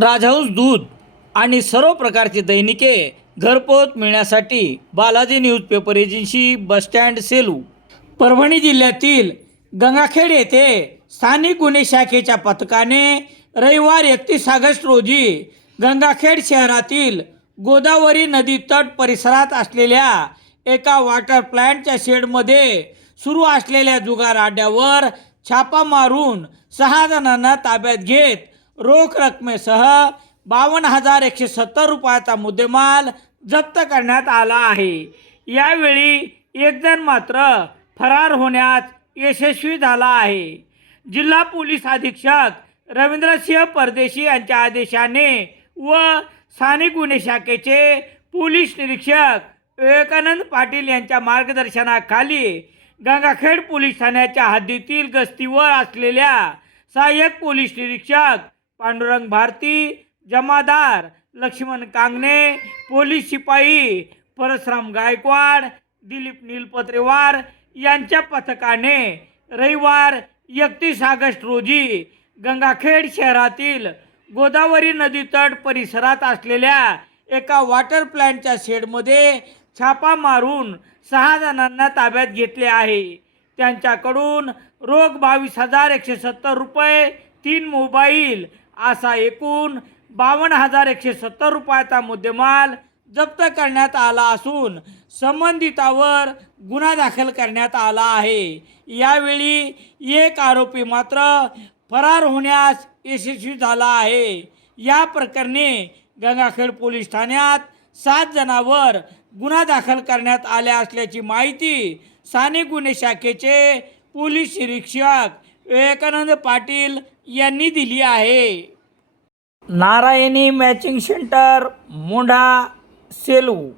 राजहंस दूध आणि सर्व प्रकारची दैनिके घरपोच मिळण्यासाठी Balaji newspaper agency bus stand Selu. Parbhani जिल्ह्यातील गंगाखेड येथे स्थानिक गुन्हे शाखेच्या पथकाने रविवार एकतीस ऑगस्ट रोजी गंगाखेड शहरातील गोदावरी नदी तट परिसरात असलेल्या एका वॉटर प्लॅन्टच्या शेडमध्ये सुरू असलेल्या जुगार आड्यावर छापा मारून सहा जणांना ताब्यात घेत रोख रकमेसह बावन्न हजार एकशे सत्तर रुपयाचा मुद्देमाल जप्त करण्यात आला आहे. यावेळी एकजण मात्र फरार होण्यात यशस्वी झाला आहे. जिल्हा पोलीस अधीक्षक रवींद्रसिंह परदेशी यांच्या आदेशाने व स्थानिक गुन्हे शाखेचे पोलीस निरीक्षक विवेकानंद पाटील यांच्या मार्गदर्शनाखाली गंगाखेड पोलीस ठाण्याच्या हद्दीतील गस्तीवर असलेल्या सहाय्यक पोलीस निरीक्षक पांडुरंग भारती जमादार लक्ष्मण कांगणे पोलीस शिपाई परशुराम गायकवाड दिलीप नीलपत्रेवार यांच्या पथकाने रविवार एकतीस ऑगस्ट रोजी गंगाखेड शहरातील गोदावरी नदी तट परिसरात असलेल्या एका वॉटर प्लॅन्टच्या शेडमध्ये छापा मारून सहा जणांना ताब्यात घेतले आहे. त्यांच्याकडून रोख बावीस हजार एकशे सत्तर रुपये तीन मोबाईल असा एकूण बावन्न हजार एकशे सत्तर रुपयाचा मुद्देमाल जप्त करण्यात आला असून संबंधितावर गुन्हा दाखल करण्यात आला आहे. यावेळी एक आरोपी मात्र फरार होण्यास यशस्वी झाला आहे. या प्रकरणी गंगाखेड पोलीस ठाण्यात सात जणांवर गुन्हा दाखल करण्यात आल्या असल्याची माहिती साने गुन्हे शाखेचे पोलीस निरीक्षक विवेकानंद पाटील यांनी दिली आहे. Narayani matching centre Mondha Selu.